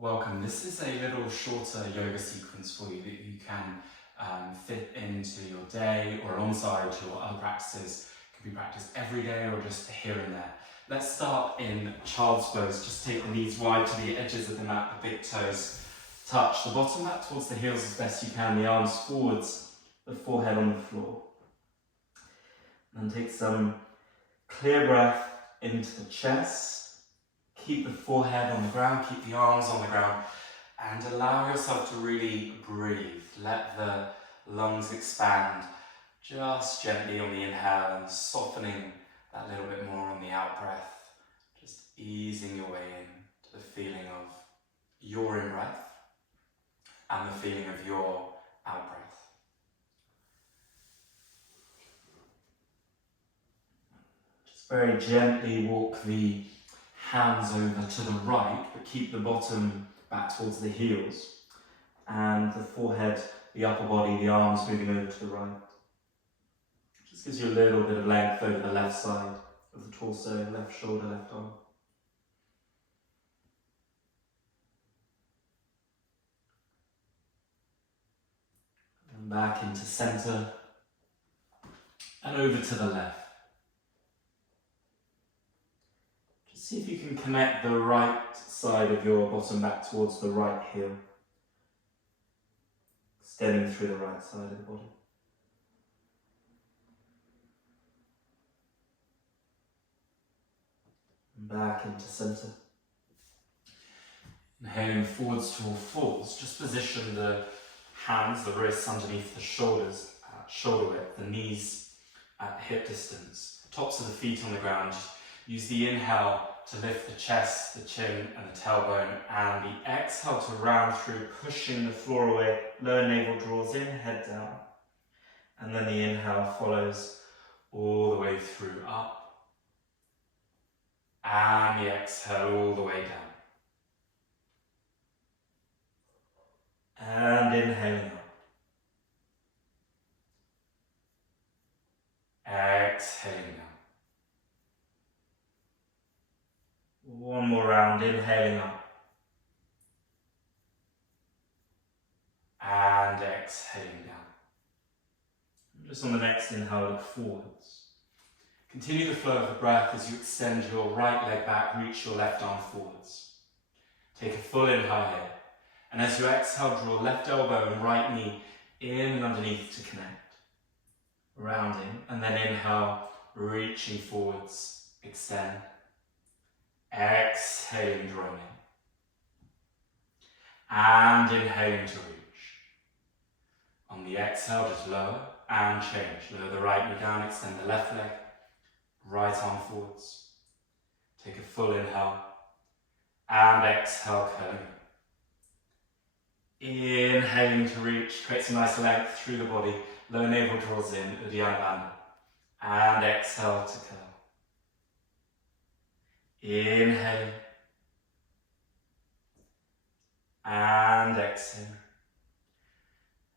Welcome. This is a little shorter yoga sequence for you that you can fit into your day or alongside your other practices. It can be practiced every day or just here and there. Let's start in child's pose. Just take the knees wide to the edges of the mat, the big toes touch the bottom mat towards the heels as best you can, the arms forwards, the forehead on the floor. And take some clear breath into the chest. Keep the forehead on the ground, keep the arms on the ground, and allow yourself to really breathe. Let the lungs expand just gently on the inhale and softening that little bit more on the out breath. Just easing your way in to the feeling of your in-breath and the feeling of your out-breath. Just very gently walk the hands over to the right, but keep the bottom back towards the heels. And the forehead, the upper body, the arms moving over to the right. Just gives you a little bit of length over the left side of the torso, left shoulder, left arm. And back into center. And over to the left. See if you can connect the right side of your bottom back towards the right heel. Extending through the right side of the body. And back into center. Inhaling forwards to all fours. Just position the hands, the wrists underneath the shoulders, shoulder width, the knees at hip distance. Tops of the feet on the ground. Use the inhale to lift the chest, the chin and the tailbone, and the exhale to round through, pushing the floor away. Lower navel draws in, head down. And then the inhale follows all the way through up. And the exhale all the way down. And inhaling up. Exhaling down. One more round, inhaling up. And exhaling down. Just on the next inhale, look forwards. Continue the flow of the breath as you extend your right leg back, reach your left arm forwards. Take a full inhale here. And as you exhale, draw left elbow and right knee in and underneath to connect. Rounding, and then inhale, reaching forwards, extend. Exhaling, drawing in. And inhaling to reach. On the exhale, just lower and change. Lower the right knee down, extend the left leg. Right arm forwards. Take a full inhale. And exhale, curling. Inhaling to reach. Create some nice length through the body. Lower navel draws in, Uddiyana Bandha. And exhale to curl. Inhale and exhale,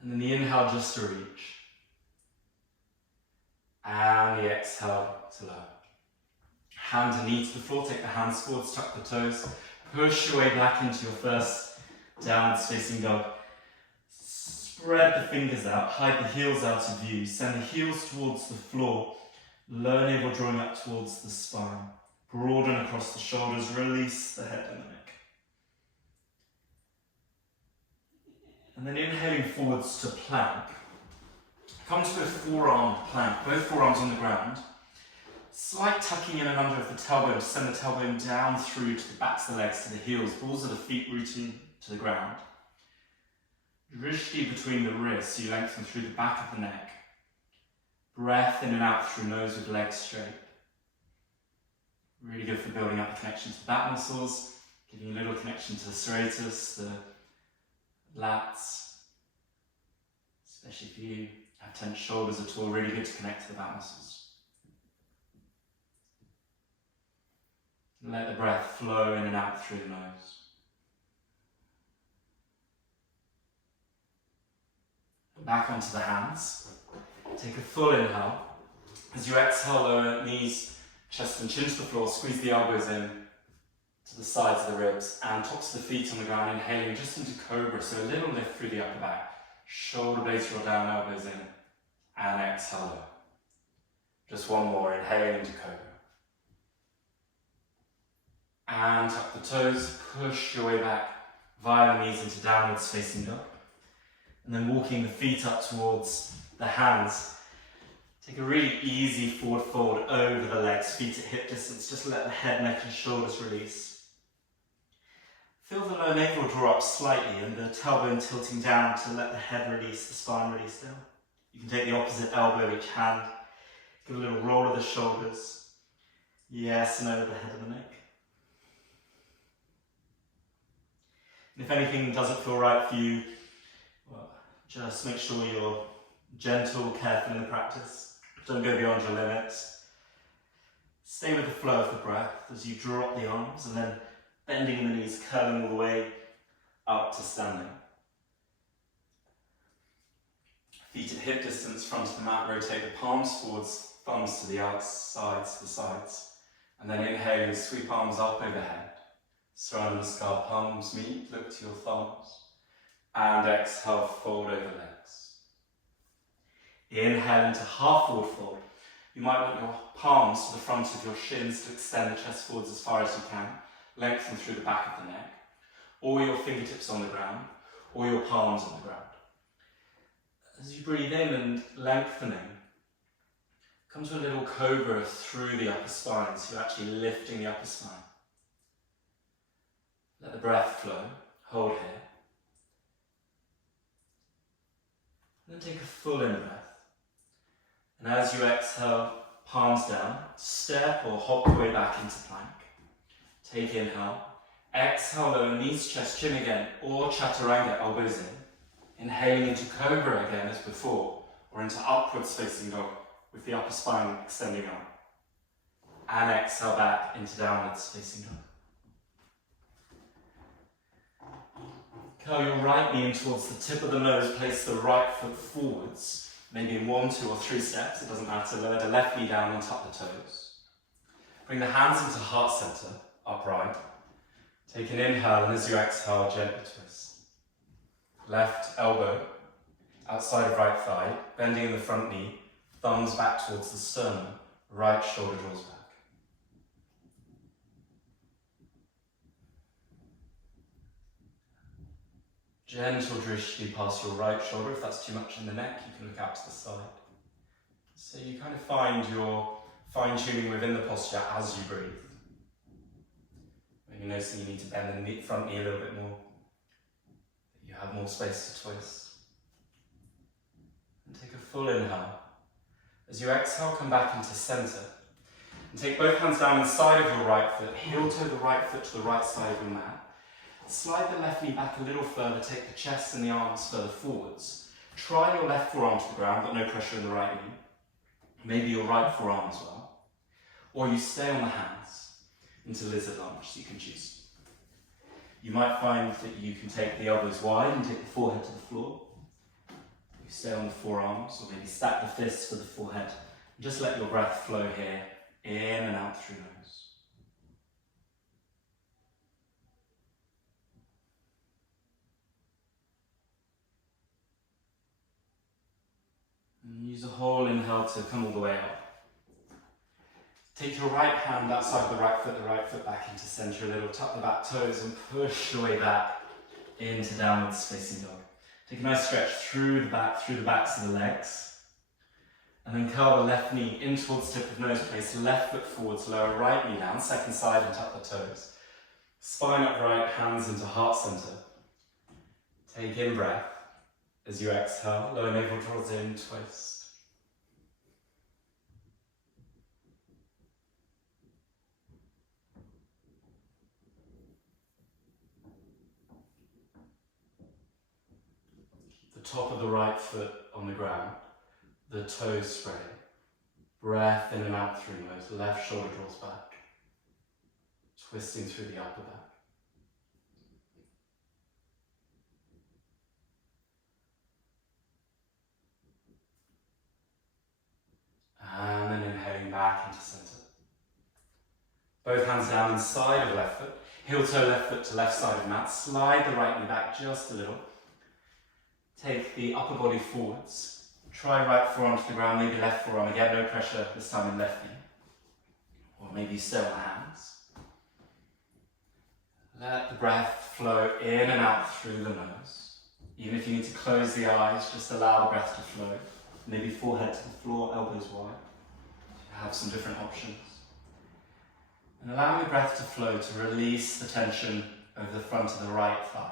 and then the inhale just to reach, and the exhale to lower. Hand and knee to the floor, take the hands forwards, tuck the toes, push your way back into your first downwards facing dog. Spread the fingers out, hide the heels out of view, send the heels towards the floor, lower navel drawing up towards the spine. Broaden across the shoulders, release the head and the neck. And then inhaling forwards to plank. Come to a forearm plank, both forearms on the ground. Slight tucking in and under of the tailbone to send the tailbone down through to the backs of the legs, to the heels, balls of the feet rooting to the ground. Drishti between the wrists, you lengthen through the back of the neck. Breath in and out through nose with legs straight. Really good for building up the connection to the back muscles, giving a little connection to the serratus, the lats, especially if you have tense shoulders at all, really good to connect to the back muscles. And let the breath flow in and out through the nose. And back onto the hands. Take a full inhale. As you exhale, lower knees, chest and chin to the floor, squeeze the elbows in. to the sides of the ribs and tops of the feet on the ground, inhaling just into cobra, so a little lift through the upper back. Shoulder blades roll down, elbows in, and exhale low. Just one more, inhaling into cobra. And tuck the toes, push your way back via the knees into downwards facing dog. And then walking the feet up towards the hands. Take a really easy forward fold over the legs, feet at hip distance. Just let the head, neck and shoulders release. Feel the lower navel draw up slightly and the tailbone tilting down to let the head release, the spine release down. You can take the opposite elbow of each hand. Give a little roll of the shoulders. Yes, and over the head of the neck. And if anything doesn't feel right for you, well, just make sure you're gentle, careful in the practice. Don't go beyond your limits. Stay with the flow of the breath as you draw up the arms and then bending the knees, curling all the way up to standing. Feet at hip distance, front of the mat, rotate the palms forwards, thumbs to the outsides, to the sides. And then inhaling, sweep arms up overhead. Surround the skull, palms meet, look to your thumbs. And exhale, fold over legs. Inhale into half forward fold. You might want your palms to the front of your shins to extend the chest forwards as far as you can. Lengthen through the back of the neck. Or your fingertips on the ground. Or your palms on the ground. As you breathe in and lengthening, come to a little cobra through the upper spine, so you're actually lifting the upper spine. Let the breath flow, hold here. And then take a full in-breath. And as you exhale, palms down, step or hop your way back into plank. Take inhale, exhale, lower knees, chest, chin again, or chaturanga, elbows in. Inhaling into cobra again as before, or into upwards facing dog with the upper spine extending out. And exhale back into downwards facing dog. Curl your right knee in towards the tip of the nose, place the right foot forwards, maybe in 1, 2 or 3 steps, it doesn't matter. Lower the left knee down and tuck the toes. Bring the hands into heart center, upright. Take an inhale and as you exhale, gently twist. Left elbow, outside of right thigh, bending in the front knee, thumbs back towards the sternum, right shoulder draws back. Gentle drishti past your right shoulder. If that's too much in the neck, you can look out to the side. So you kind of find your fine-tuning within the posture as you breathe. Maybe noticing you need to bend the front knee a little bit more. You have more space to twist. And take a full inhale. As you exhale, come back into center. And take both hands down inside of your right foot, heel toe the right foot to the right side of your mat. Slide the left knee back a little further, take the chest and the arms further forwards. Try your left forearm to the ground, but no pressure in the right knee. Maybe your right forearm as well. Or you stay on the hands into lizard lunge, so you can choose. You might find that you can take the elbows wide and take the forehead to the floor. You stay on the forearms, or maybe stack the fists for the forehead. And just let your breath flow here, in and out through nose. And use a whole inhale to come all the way up. Take your right hand outside the right foot back into center a little, tuck the back toes and push your way back into downwards facing dog. Take a nice stretch through the backs of the legs. And then curl the left knee in towards the tip of nose, place left foot forwards, lower right knee down, second side and tuck the toes. Spine upright, hands into heart center. Take in breath. As you exhale, lower navel draws in, twist. Keep the top of the right foot on the ground, the toes spreading. Breath in and out through nose, left shoulder draws back. Twisting through the upper back. And then inhaling back into center. Both hands down inside of left foot. Heel toe left foot to left side of mat. Slide the right knee back just a little. Take the upper body forwards. Try right forearm to the ground, maybe left forearm. Again, no pressure this time in left knee. Or maybe you stay on the hands. Let the breath flow in and out through the nose. Even if you need to close the eyes, just allow the breath to flow. Maybe forehead to the floor, elbows wide. You have some different options. And allowing the breath to flow to release the tension over the front of the right thigh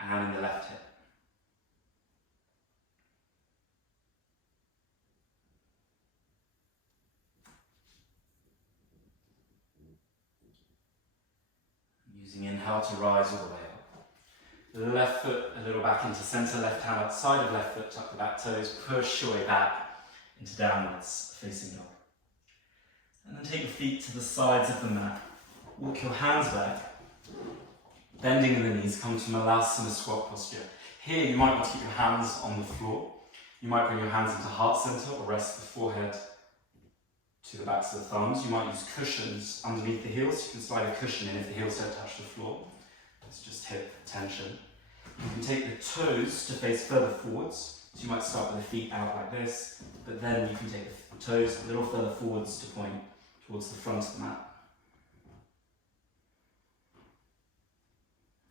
and in the left hip. Using inhale to rise all the way up. Left foot a little back into center, left hand outside of left foot, tuck the back toes, push your way back into downwards facing dog. And then take your feet to the sides of the mat. Walk your hands back, bending in the knees, come to Malasana squat posture. Here you might want to keep your hands on the floor. You might bring your hands into heart center or rest the forehead to the backs of the thumbs. You might use cushions underneath the heels. You can slide a cushion in if the heels don't touch the floor. It's just hip tension. You can take the toes to face further forwards. So you might start with the feet out like this, but then you can take the toes a little further forwards to point towards the front of the mat.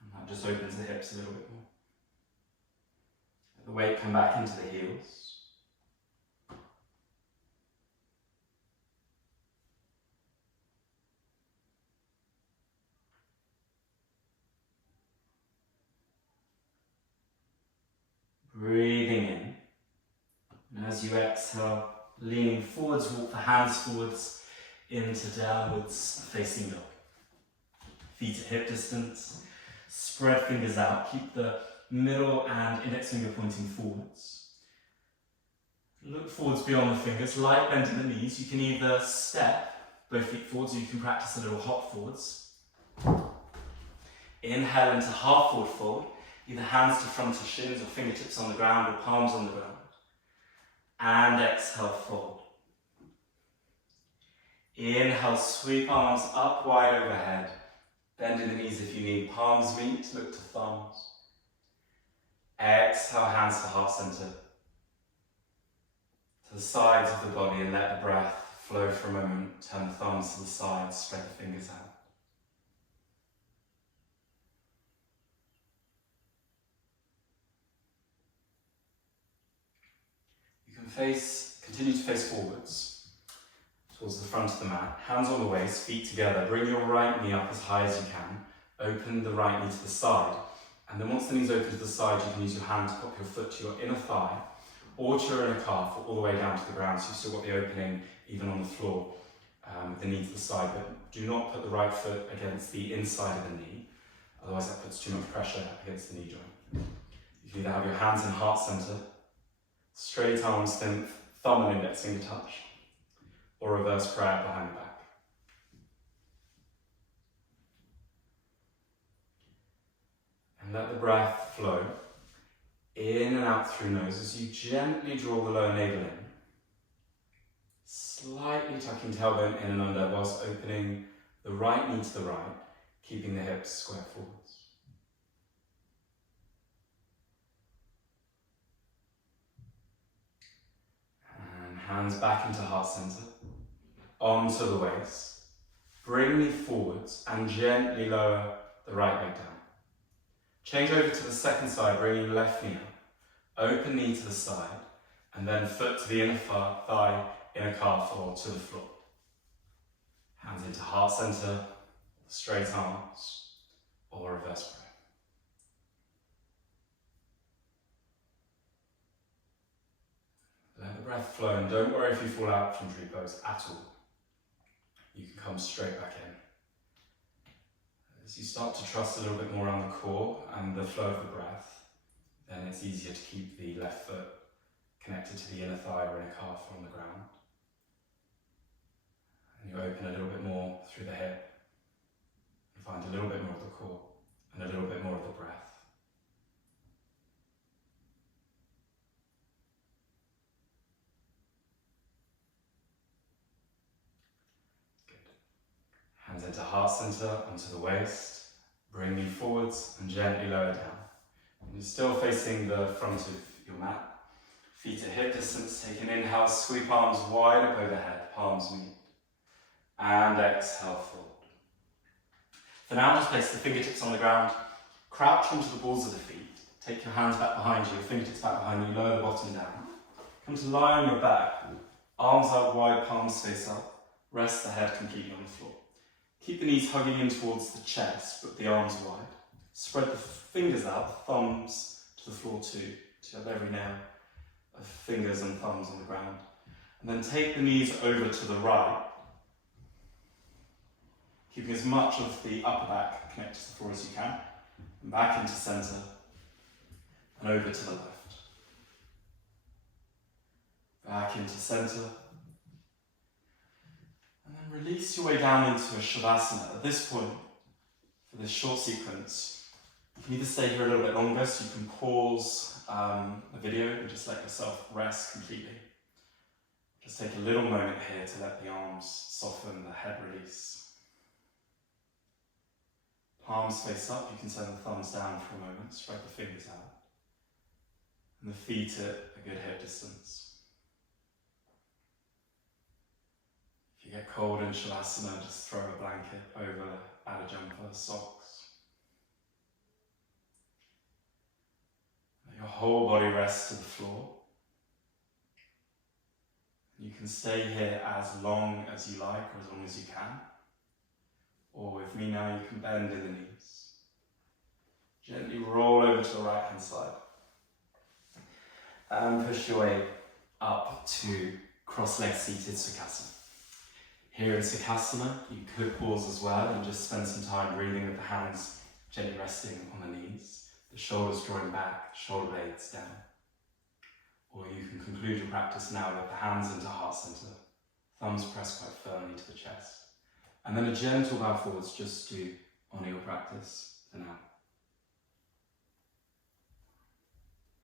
And that just opens the hips a little bit more. Let the weight come back into the heels. Breathing in, and as you exhale, leaning forwards, walk the hands forwards into downwards facing dog. Feet at hip distance, spread fingers out, keep the middle and index finger pointing forwards. Look forwards beyond the fingers, light bend in the knees. You can either step both feet forwards or you can practice a little hop forwards. Inhale into half forward fold. Either hands to front of shins or fingertips on the ground or palms on the ground. And exhale, fold. Inhale, sweep arms up wide overhead. Bend in the knees if you need. Palms meet, look to thumbs. Exhale, hands to heart center. To the sides of the body and let the breath flow for a moment. Turn the thumbs to the sides, spread the fingers out. Continue to face forwards towards the front of the mat. Hands on the waist, feet together. Bring your right knee up as high as you can. Open the right knee to the side. And then once the knee's open to the side, you can use your hand to pop your foot to your inner thigh or to your inner calf or all the way down to the ground. So you've still got the opening even on the floor with the knee to the side. But do not put the right foot against the inside of the knee. Otherwise that puts too much pressure against the knee joint. You can either have your hands in heart center, straight arms, then thumb and index finger touch, or reverse prayer behind the back. And let the breath flow in and out through nose as you gently draw the lower navel in. Slightly tucking tailbone in and under whilst opening the right knee to the right, keeping the hips square forwards. Hands back into heart center, onto the waist. Bring me forwards and gently lower the right leg down. Change over to the second side, bringing left knee up. Open knee to the side, and then foot to the inner thigh, inner calf, or to the floor. Hands into heart center, straight arms, or reverse prayer. Let the breath flow, and don't worry if you fall out from tree pose at all. You can come straight back in. As you start to trust a little bit more around the core and the flow of the breath, then it's easier to keep the left foot connected to the inner thigh or inner calf on the ground. And you open a little bit more through the hip and find a little bit more of the core and a little bit more of the breath. into heart center, onto the waist. Bring me forwards and gently lower down. And you're still facing the front of your mat. Feet at hip distance. Take an inhale, sweep arms wide up overhead, palms meet. And exhale, fold. For now, just place the fingertips on the ground. Crouch onto the balls of the feet. Take your hands back behind you, your fingertips back behind you, lower the bottom down. Come to lie on your back. Arms out wide, palms face up. Rest the head completely on the floor. Keep the knees hugging in towards the chest, but the arms wide. Spread the fingers out, thumbs to the floor too. So you have every nail of fingers and thumbs on the ground. And then take the knees over to the right, keeping as much of the upper back connected to the floor as you can. And back into center, and over to the left. Back into center. And then release your way down into a Shavasana. At this point, for this short sequence, you can either stay here a little bit longer, so you can pause the video and just let yourself rest completely. Just take a little moment here to let the arms soften, the head release. Palms face up, you can send the thumbs down for a moment, spread the fingers out. And the feet at a good hip distance. If you get cold in Shavasana, just throw a blanket over, add a jumper, socks. Let your whole body rest to the floor. You can stay here as long as you like, or as long as you can. Or with me now, you can bend in the knees. Gently roll over to the right hand side. And push your way up to cross-legged seated Sukhasana. Here in Sukhasana, you could pause as well and just spend some time breathing with the hands gently resting on the knees, the shoulders drawing back, shoulder blades down. Or you can conclude your practice now with the hands into heart center, thumbs pressed quite firmly to the chest. And then a gentle bow forwards just to honour your practice for now.